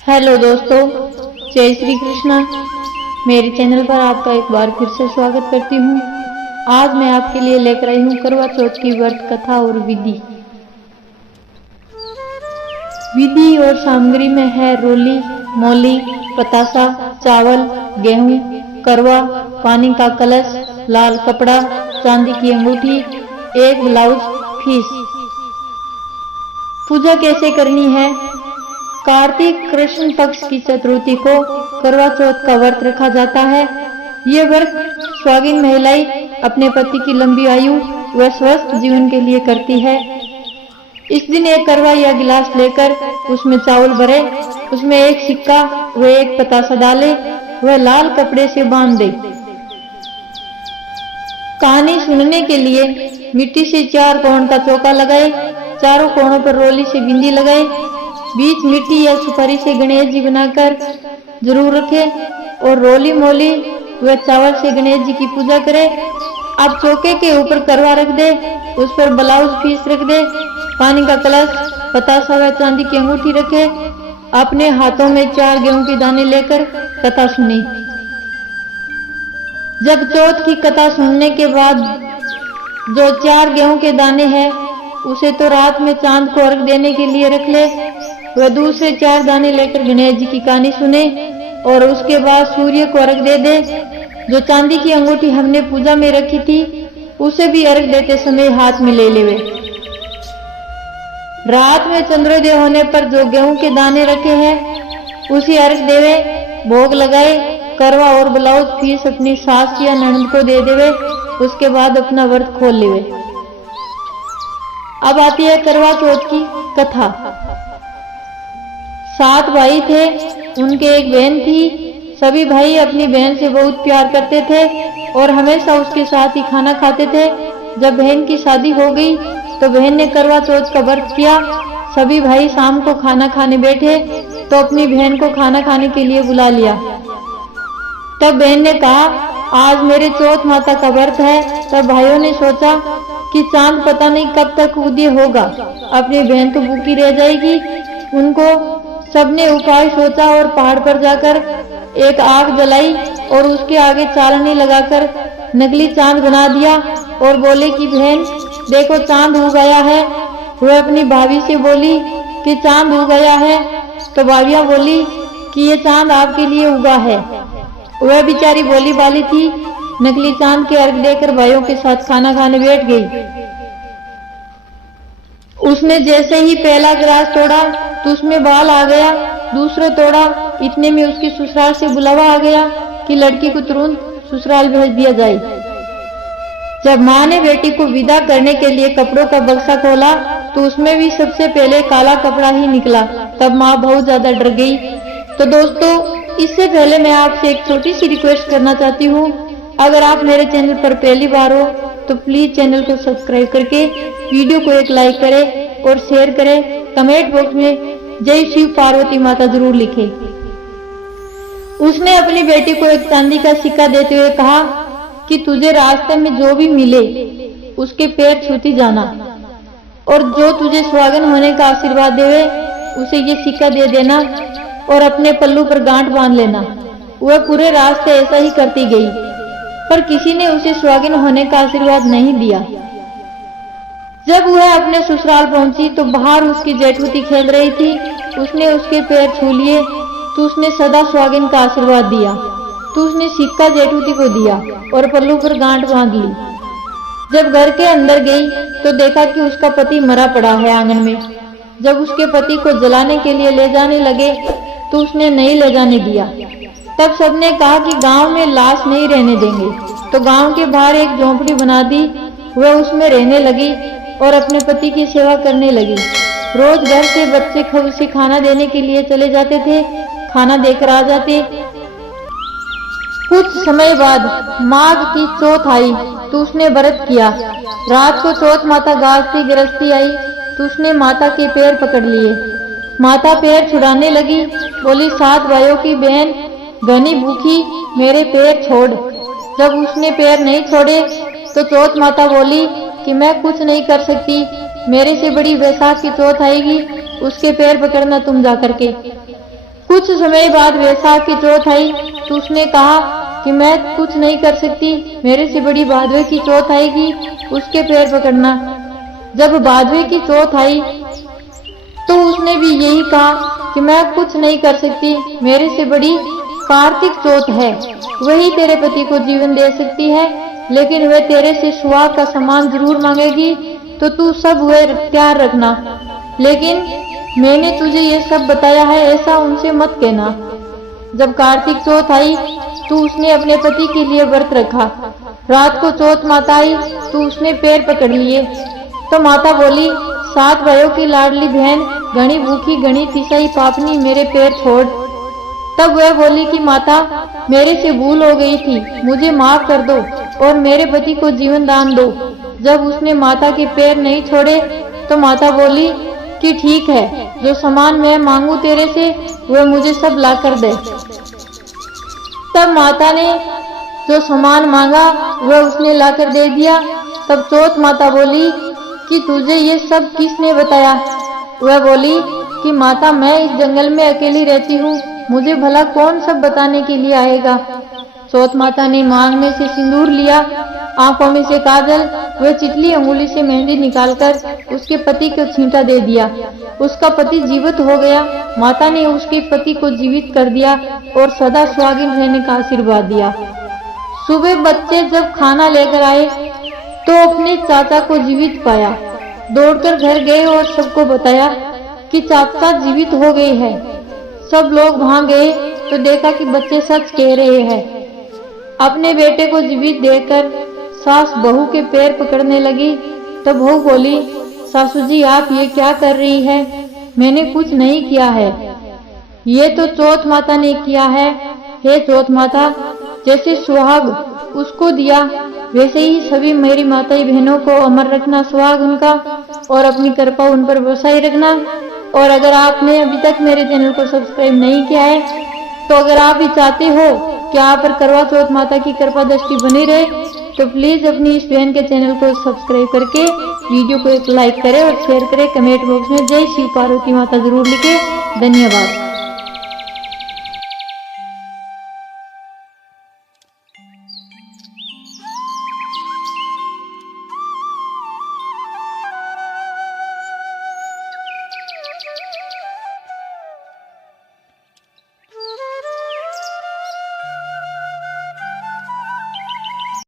Hello दोस्तों, जय श्री कृष्णा। मेरे चैनल पर आपका एक बार फिर से स्वागत करती हूँ। आज मैं आपके लिए लेकर आई हूँ करवा चौथ की व्रत कथा और विधि और सामग्री में है रोली, मौली, पतासा, चावल, गेहूं, करवा, पानी का कलश, लाल कपड़ा, चांदी की अंगूठी, एक ब्लाउज, फीस। पूजा कैसे करनी है? कार्तिक कृष्ण पक्ष की चतुर्थी को करवा चौथ का व्रत रखा जाता है। ये व्रत सुहागिन महिलाएं अपने पति की लंबी आयु व स्वस्थ जीवन के लिए करती है। इस दिन एक करवा या गिलास लेकर उसमें चावल भरे, उसमें एक सिक्का व एक पतासा डाले व लाल कपड़े से बांध दे। कहानी सुनने के लिए मिट्टी से 4 कोण का चौका लगाए, चारों कोणों पर रोली से बिंदी लगाए, बीच मिट्टी या सुपारी से गणेश जी बनाकर जरूर रखे और रोली, मौली व चावल से गणेश जी की पूजा करे। अब चौके के ऊपर करवा रख दे, उस पर ब्लाउज फीस रख दे, पानी का कलश, पतासा व चांदी की अंगूठी रखे। अपने हाथों में 4 गेहूं के दाने लेकर कथा सुने। जब चौथ की कथा सुनने के बाद जो 4 गेहूं के दाने हैं उसे तो रात में चांद को अर्घ देने के लिए रख ले। वह दूसरे 4 दाने लेकर गणेश जी की कहानी सुने और उसके बाद सूर्य को अर्घ दे दे। जो चांदी की अंगूठी हमने पूजा में रखी थी उसे भी अर्घ देते समय हाथ में ले लेवे। रात में चंद्रोदय होने पर जो गेहूं के दाने रखे हैं उसे अर्घ देवे, भोग लगाए, करवा और ब्लाउज फीस अपनी सास या ननद को दे देवे। उसके बाद अपना व्रत खोल लेवे। अब आती है करवा चौथ की कथा। 7 भाई थे, उनके एक बहन थी। सभी भाई अपनी बहन से बहुत प्यार करते थे और हमेशा उसके साथ ही खाना खाते थे। जब बहन की शादी हो गई तो बहन ने करवा चौथ का व्रत किया। सभी भाई शाम को खाना खाने बैठे तो अपनी बहन को खाना खाने के लिए बुला लिया। तब बहन ने कहा, आज मेरे चौथ माता का व्रत है। तब भाइयों ने सोचा कि चांद पता नहीं कब तक उदय होगा, अपनी बहन तो भूखी रह जाएगी। उनको सबने उपाय सोचा और पहाड़ पर जाकर एक आग जलाई और उसके आगे चालनी लगाकर नकली चांद बना दिया और बोले कि बहन देखो चांद उग गया है। वह अपनी भाभी से बोली कि चांद उग गया है, तो भाभियां बोली कि ये चांद आपके लिए उगा है। वह बेचारी बोली बाली थी, नकली चांद के अर्घ देकर भाइयों के साथ खाना खाने बैठ गई। उसने जैसे ही पहला गिलास तोड़ा तो उसमें बाल आ गया, दूसरा तोड़ा, इतने में उसके ससुराल से बुलावा आ गया कि लड़की को तुरंत ससुराल भेज दिया जाए। जब माँ ने बेटी को विदा करने के लिए कपड़ों का बक्सा खोला तो उसमें भी सबसे पहले काला कपड़ा ही निकला। तब माँ बहुत ज्यादा डर गई। तो दोस्तों, इससे पहले मैं आपसे एक छोटी सी रिक्वेस्ट करना चाहती हूँ। अगर आप मेरे चैनल पर पहली बार हो तो प्लीज चैनल को सब्सक्राइब करके वीडियो को एक लाइक करें और शेयर करें। कमेंट बॉक्स में जय शिव पार्वती माता जरूर लिखें। उसने अपनी बेटी को एक चांदी का सिक्का देते हुए कहा कि तुझे रास्ते में जो भी मिले उसके पैर छूती जाना और जो तुझे सुहागन होने का आशीर्वाद देवे उसे ये सिक्का दे देना और अपने पल्लू पर गांठ बांध लेना। वह पूरे रास्ते ऐसा ही करती गई, पर किसी ने उसे सुहागिन होने का आशीर्वाद नहीं दिया। जब वह अपने ससुराल पहुंची तो बाहर उसकी जेठूती खेल रही थी। उसने उसके पैर छू लिए तो उसने सदा सुहागिन का आशीर्वाद दिया। तो उसने सिक्का जेठूती को दिया और पल्लू पर गांठ बांध ली। जब घर के अंदर गई तो देखा कि उसका पति मरा पड़ा है आंगन में। जब उसके पति को जलाने के लिए ले जाने लगे तो उसने नहीं ले जाने दिया। तब सबने कहा कि गांव में लाश नहीं रहने देंगे, तो गांव के बाहर एक झोंपड़ी बना दी। वह उसमें रहने लगी और अपने पति की सेवा करने लगी। रोज घर से बच्चे उसे खाना देने के लिए चले जाते थे, खाना देकर आ जाते। कुछ समय बाद माघ की चौथ आई तो उसने व्रत किया। रात को चौथ माता गाजती गरजती आई तो उसने माता के पैर पकड़ लिए। माता पैर छुड़ाने लगी, बोली 7 भाइयों की बहन घनी भूखी, मेरे पैर छोड़। जब उसने पैर नहीं छोड़े तो चौथ माता बोली कि मैं कुछ नहीं कर सकती, मेरे से बड़ी वैशाख की चौथ आएगी, उसके पैर पकड़ना तुम जा करके। कुछ समय बाद वैशाख की चौथ आई तो उसने कहा कि मैं कुछ नहीं कर सकती, मेरे से बड़ी भादवे की चौथ आएगी, उसके पैर पकड़ना। जब भादवे की चौथ आई तो उसने भी यही कहा कि मैं कुछ नहीं कर सकती, मेरे से बड़ी कार्तिक चौथ है, वही तेरे पति को जीवन दे सकती है, लेकिन वह तेरे से सुहाग का सामान जरूर मांगेगी, तो तू सब वह तैयार रखना। लेकिन मैंने तुझे ये सब बताया है, ऐसा उनसे मत कहना। जब कार्तिक चौथ आई तो उसने अपने पति के लिए व्रत रखा। रात को चौथ माता आई तो उसने पैर पकड़ लिए। तो माता बोली, 7 भाइयों की लाडली बहन, घनी भूखी घनी तिसाई पापनी, मेरे पैर छोड़। तब वह बोली कि माता, मेरे से भूल हो गई थी, मुझे माफ कर दो और मेरे पति को जीवन दान दो। जब उसने माता के पैर नहीं छोड़े तो माता बोली कि ठीक है, जो सामान मैं मांगू तेरे से वह मुझे सब ला कर दे। तब माता ने जो सामान मांगा वह उसने लाकर दे दिया। तब चौथ माता बोली कि तुझे ये सब किसने बताया? वह बोली कि माता, मैं इस जंगल में अकेली रहती हूँ, मुझे भला कौन सब बताने के लिए आएगा। चौथ माता ने मांग में से सिंदूर लिया, आंखों में से काजल, वह चितली अंगुली से मेहंदी निकालकर उसके पति को छींटा दे दिया। उसका पति जीवित हो गया। माता ने उसके पति को जीवित कर दिया और सदा सुहागिन रहने का आशीर्वाद दिया। सुबह बच्चे जब खाना लेकर आए तो अपने चाचा को जीवित पाया। दौड़कर घर गए और सबको बताया कि चाचा जीवित हो गए हैं। सब लोग वहां गए तो देखा कि बच्चे सच कह रहे हैं। अपने बेटे को जीवित देखकर सास बहू के पैर पकड़ने लगी। तो बहू बोली, सासू जी आप ये क्या कर रही है? मैंने कुछ नहीं किया है, ये तो चौथ माता ने किया है। हे चौथ माता, जैसे सुहाग उसको दिया वैसे ही सभी मेरी माताई बहनों को अमर रखना सुहाग उनका, और अपनी कृपा उन पर बरसाई रखना। और अगर आपने अभी तक मेरे चैनल को सब्सक्राइब नहीं किया है तो अगर आप भी चाहते हो कि आप पर करवा चौथ माता की कृपा दृष्टि बनी रहे तो प्लीज अपनी इस बहन के चैनल को सब्सक्राइब करके वीडियो को एक लाइक करें और शेयर करें। कमेंट बॉक्स में जय शिव पार्वती माता जरूर लिखें। धन्यवाद।